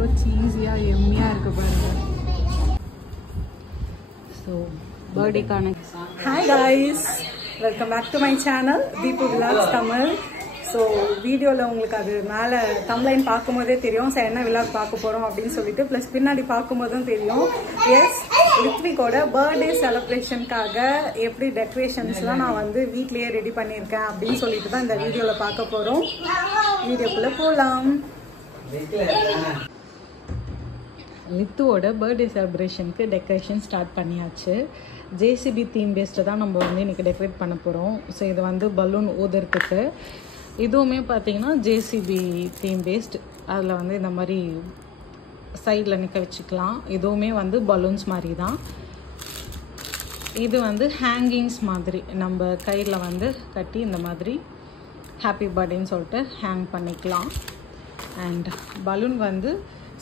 எவ்வளோ சீஸியாக எம்மியாக இருக்குது பாருங்கள். ஸோ பர்த்டேக்கான hi guys, welcome back to my channel Deepu vlogs Tamil. So வீடியோவில் உங்களுக்கு அது மேலே தம்ப்லைன் பார்க்கும்போதே தெரியும் ஸோ என்ன விலாக் பார்க்க போகிறோம் அப்படின்னு சொல்லிட்டு, ப்ளஸ் பின்னாடி பார்க்கும்போதும் தெரியும். எஸ், ரித்விகோட பர்த்டே செலிப்ரேஷனுக்காக எப்படி டெக்கரேஷன்ஸ்லாம் நான் வந்து வீட்லேயே ரெடி பண்ணியிருக்கேன் அப்படின்னு சொல்லிட்டு தான் இந்த வீடியோவில் பார்க்க போகிறோம். வீடியோக்குள்ளே போகலாம். லித்துவோட பர்த்டே செலிப்ரேஷனுக்கு டெக்கரேஷன் ஸ்டார்ட் பண்ணியாச்சு. ஜேசிபி தீம் பேஸ்ட்டு தான் நம்ம வந்து இன்றைக்கி டெக்கரேட் பண்ண போகிறோம். ஸோ இது வந்து பலூன் ஊதுறதுக்கு. இதுவுமே பார்த்தீங்கன்னா ஜேசிபி தீம் பேஸ்ட். அதில் வந்து இந்த மாதிரி சைடில் நிற்க வச்சுக்கலாம். இதுவுமே வந்து பலூன்ஸ் மாதிரி தான். இது வந்து ஹேங்கிங்ஸ் மாதிரி நம்ம கையில் வந்து கட்டி இந்த மாதிரி ஹாப்பி பர்த்டேன்னு சொல்லிட்டு ஹேங் பண்ணிக்கலாம். அண்ட் பலூன் வந்து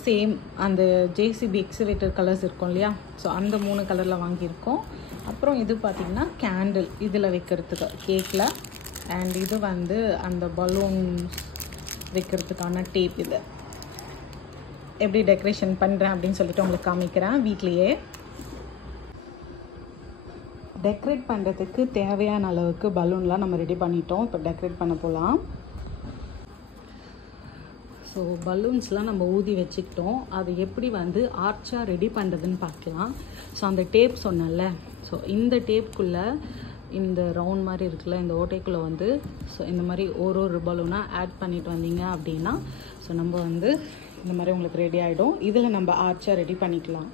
சேம் அந்த ஜேசிபி எக்ஸிவேட்டர் கலர்ஸ் இருக்கும் இல்லையா, ஸோ அந்த 3 கலரில் வாங்கியிருக்கோம். அப்புறம் இது பார்த்திங்கன்னா கேண்டில் இதில் வைக்கிறதுக்கு கேக்கில். அண்ட் இது வந்து அந்த பலூன்ஸ் வைக்கிறதுக்கான டேப். இது எப்படி டெக்கரேஷன் பண்ணுறேன் அப்படின்னு சொல்லிட்டு உங்களுக்கு காமிக்கிறேன். வீட்லேயே டெக்கரேட் பண்ணுறதுக்கு தேவையான அளவுக்கு பலூன்லாம் நம்ம ரெடி பண்ணிட்டோம். இப்போ டெக்கரேட் பண்ண போகலாம். ஸோ பலூன்ஸ்லாம் நம்ம ஊதி வச்சுக்கிட்டோம். அது எப்படி வந்து ஆர்ச்சாக ரெடி பண்ணுறதுன்னு பார்க்கலாம். ஸோ அந்த டேப் சொன்னல, ஸோ இந்த டேப்புக்குள்ளே இந்த ரவுண்ட் மாதிரி இருக்குல்ல, இந்த ஓட்டைக்குள்ளே வந்து ஸோ இந்த மாதிரி ஒரு பலூனாக ஆட் பண்ணிட்டு வந்தீங்க அப்படின்னா ஸோ நம்ம வந்து இந்த மாதிரி உங்களுக்கு ரெடி ஆகிடும். இதில் நம்ம ஆர்ச்சாக ரெடி பண்ணிக்கலாம்.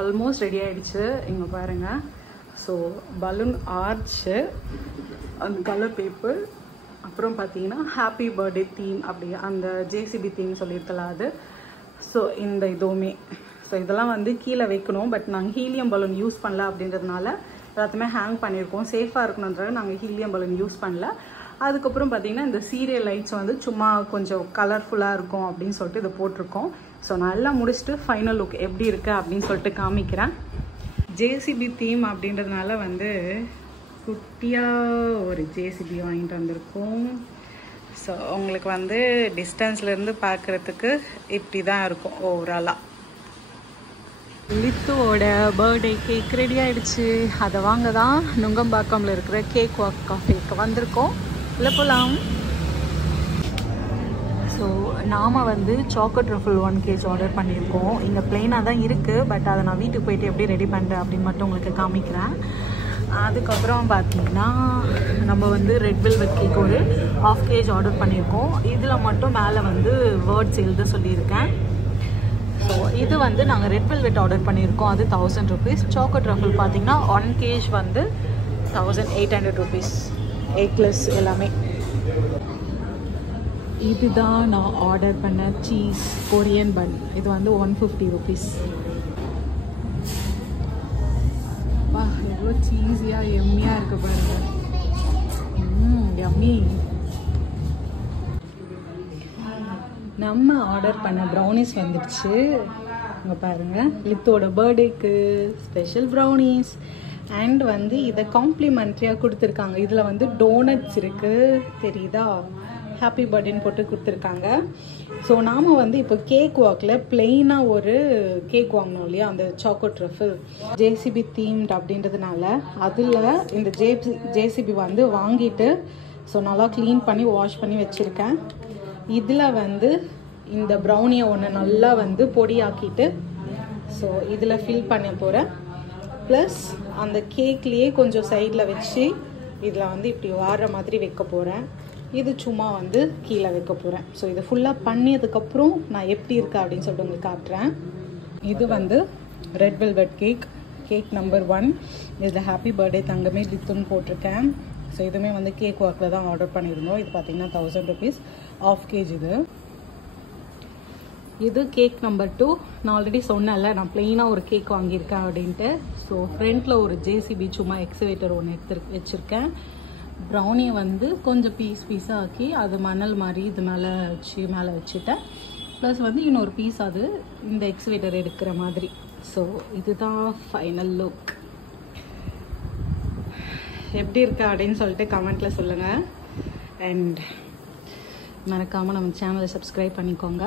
ஆல்மோஸ்ட் ரெடி ஆகிடுச்சு. இங்கே பாருங்கள். ஸோ பலூன் ஆர்ச்சு, அந்த கலர் பேப்பர், அப்புறம் பார்த்தீங்கன்னா ஹாப்பி பர்த்டே தீம், அப்படி அந்த ஜேசிபி தீம் சொல்லியிருக்கலாம் அது. ஸோ இந்த இதுவுமே ஸோ இதெல்லாம் வந்து கீழே வைக்கணும். பட் நாங்கள் ஹீலியம் பலூன் யூஸ் பண்ணல அப்படின்றதுனால எல்லாத்தையுமே ஹேங் பண்ணியிருக்கோம். சேஃபாக இருக்கணுன்றது நாங்கள் ஹீலியம் பலூன் யூஸ் பண்ணல. அதுக்கப்புறம் பார்த்தீங்கன்னா இந்த சீரியல் லைட்ஸ் வந்து சும்மா கொஞ்சம் கலர்ஃபுல்லாக இருக்கும் அப்படின்னு சொல்லிட்டு இதை போட்டிருக்கோம். ஸோ நல்லா முடிச்சுட்டு ஃபைனல் லுக் எப்படி இருக்குது அப்படின்னு சொல்லிட்டு காமிக்கிறேன். ஜேசிபி தீம் அப்படின்றதுனால வந்து குட்டியாக ஒரு ஜேசிபி வாங்கிட்டு வந்திருக்கோம். ஸோ உங்களுக்கு வந்து டிஸ்டன்ஸ்லேருந்து பார்க்குறதுக்கு இப்படி தான் இருக்கும் ஓவராலாக. லித்துவோட பர்த்டே கேக் ரெடி ஆகிடுச்சு. அதை வாங்க தான் நுங்கம்பாக்கம்ல இருக்கிற கேக் வாக் காஃபேக்கு வந்திருக்கோம். இல்லை போகலாம். ஸோ நாம் வந்து சாக்லேட் ரஃபிள் 1 kg ஆர்டர் பண்ணியிருக்கோம். இங்கே ப்ளெயினாக தான் இருக்குது. பட் அதை நான் வீட்டுக்கு போயிட்டு எப்படி ரெடி பண்ணுறேன் அப்படின்னு மட்டும் உங்களுக்கு காமிக்கிறேன். அதுக்கப்புறம் பார்த்தீங்கன்னா நம்ம வந்து ரெட் வெல்வெட் கேக் ஒரு 1/2 kg ஆர்டர் பண்ணியிருக்கோம். இதில் மட்டும் மேலே வந்து வேர்ட்ஸ் எழுத சொல்லியிருக்கேன். ஸோ இது வந்து நாங்கள் ரெட் வெல்வெட் ஆர்டர் பண்ணியிருக்கோம். அது 1000 rupees. சாக்லேட் ரஃபிள் பார்த்தீங்கன்னா 1 kg வந்து 1800 rupees. எக்லெஸ் எல்லாமே. இதுதான் நான் ஆர்டர் பண்ண சீஸ் கொரியன் பன். இது வந்து 150 rupees. வா, எவ்வளோ சீஸியாக எம்மியாக இருக்குது பாருங்கள். எம்மி. நம்ம ஆர்டர் பண்ண ப்ரௌனிஸ் வந்துடுச்சு. இங்கே பாருங்கள், லித்தோட பர்த்டேக்கு ஸ்பெஷல் ப்ரௌனிஸ். அண்ட் வந்து இதை காம்ப்ளிமெண்ட்ரியாக கொடுத்துருக்காங்க. இதில் வந்து டோனட்ஸ் இருக்குது, தெரியுதா, ஹாப்பி பர்த்டேன்னு போட்டு கொடுத்துருக்காங்க. ஸோ நாம் வந்து இப்போ கேக் வாக்கில் பிளெயினாக ஒரு கேக் வாங்கினோம் இல்லையா, அந்த சாக்லேட் ரஃபிள் ஜேசிபி தீம்ட் அப்படின்றதுனால அதில் இந்த ஜேசிபி வந்து வாங்கிட்டு ஸோ நல்லா க்ளீன் பண்ணி வாஷ் பண்ணி வச்சுருக்கேன். இதில் வந்து இந்த ப்ரௌனியை ஒன்று நல்லா வந்து பொடியாக்கிட்டு ஸோ இதில் ஃபில் பண்ண போகிறேன். ப்ளஸ் அந்த கேக்லேயே கொஞ்சம் சைடில் வச்சு இதில் வந்து இப்படி வாடுற மாதிரி வைக்க போகிறேன். இது சும்மா வந்து கீழே வைக்க போகிறேன். ஸோ இது ஃபுல்லாக பண்ணியதுக்கப்புறம் நான் எப்படி இருக்கா அப்படின்னு சொல்லிட்டு உங்களுக்கு காட்டுறேன். இது வந்து ரெட் வெல்வெட் கேக் நம்பர் 1. இதில் ஹாப்பி பர்த்டே தங்கமே லித்துன்னு போட்டிருக்கேன். ஸோ இதுவுமே வந்து கேக் வாக்கில் தான் ஆர்டர் பண்ணியிருந்தோம். இது பார்த்தீங்கன்னா 1000 rupees, 1/2 kg. இது கேக் நம்பர் 2. நான் ஆல்ரெடி சொன்னேன்ல நான் பிளெயினாக ஒரு கேக் வாங்கியிருக்கேன் அப்படின்ட்டு. ஸோ ஃப்ரண்ட்டில் ஒரு ஜேசிபி சும்மா எக்ஸிவேட்டர் ஒன்று வச்சுருக்கேன். ப்ரௌனியை வந்து கொஞ்சம் பீஸாக ஆக்கி அது மணல் மாதிரி இது மேலே வச்சுட்டேன். ப்ளஸ் வந்து இன்னொரு பீஸ் அது இந்த எக்ஸிவேட்டர் எடுக்கிற மாதிரி. ஸோ இதுதான் ஃபைனல் லுக். எப்படி இருக்கா அப்படின்னு சொல்லிட்டு கமெண்ட்டில் சொல்லுங்கள். அண்ட் மறக்காமல் நம்ம சேனலை சப்ஸ்கிரைப் பண்ணிக்கோங்க.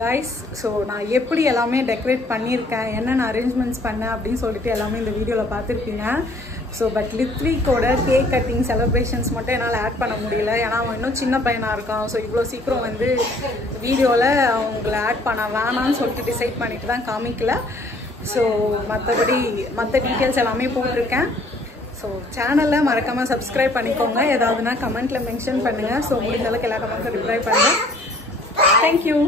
கைஸ், ஸோ நான் எப்படி எல்லாமே டெக்கரேட் பண்ணியிருக்கேன், என்னென்ன அரேஞ்ச்மெண்ட்ஸ் பண்ணேன் அப்படின்னு சொல்லிட்டு எல்லாமே இந்த வீடியோவில் பார்த்துருப்பீங்க. ஸோ பட் லித்விக்கோட கேக் கட்டிங் செலிப்ரேஷன்ஸ் மட்டும் என்னால் ஆட் பண்ண முடியல. ஏன்னா அவன் இன்னும் சின்ன பையனாக இருக்கான். ஸோ இவ்வளோ சீக்கிரம் வந்து வீடியோவில் அவங்கள ஆட் பண்ண வேணான்னு சொல்லிட்டு டிசைட் பண்ணிட்டு தான் காமிக்கல. ஸோ மற்றபடி மற்ற டீட்டெயில்ஸ் எல்லாமே போட்டிருக்கேன். ஸோ சேனலில் மறக்காமல் சப்ஸ்கிரைப் பண்ணிக்கோங்க. ஏதாவதுனா கமெண்ட்டில் மென்ஷன் பண்ணுங்கள். ஸோ முடிஞ்ச அளவுக்கு எல்லா கமெண்ட்டும் ரிப்ளை பண்ணுறேன். தேங்க்யூ.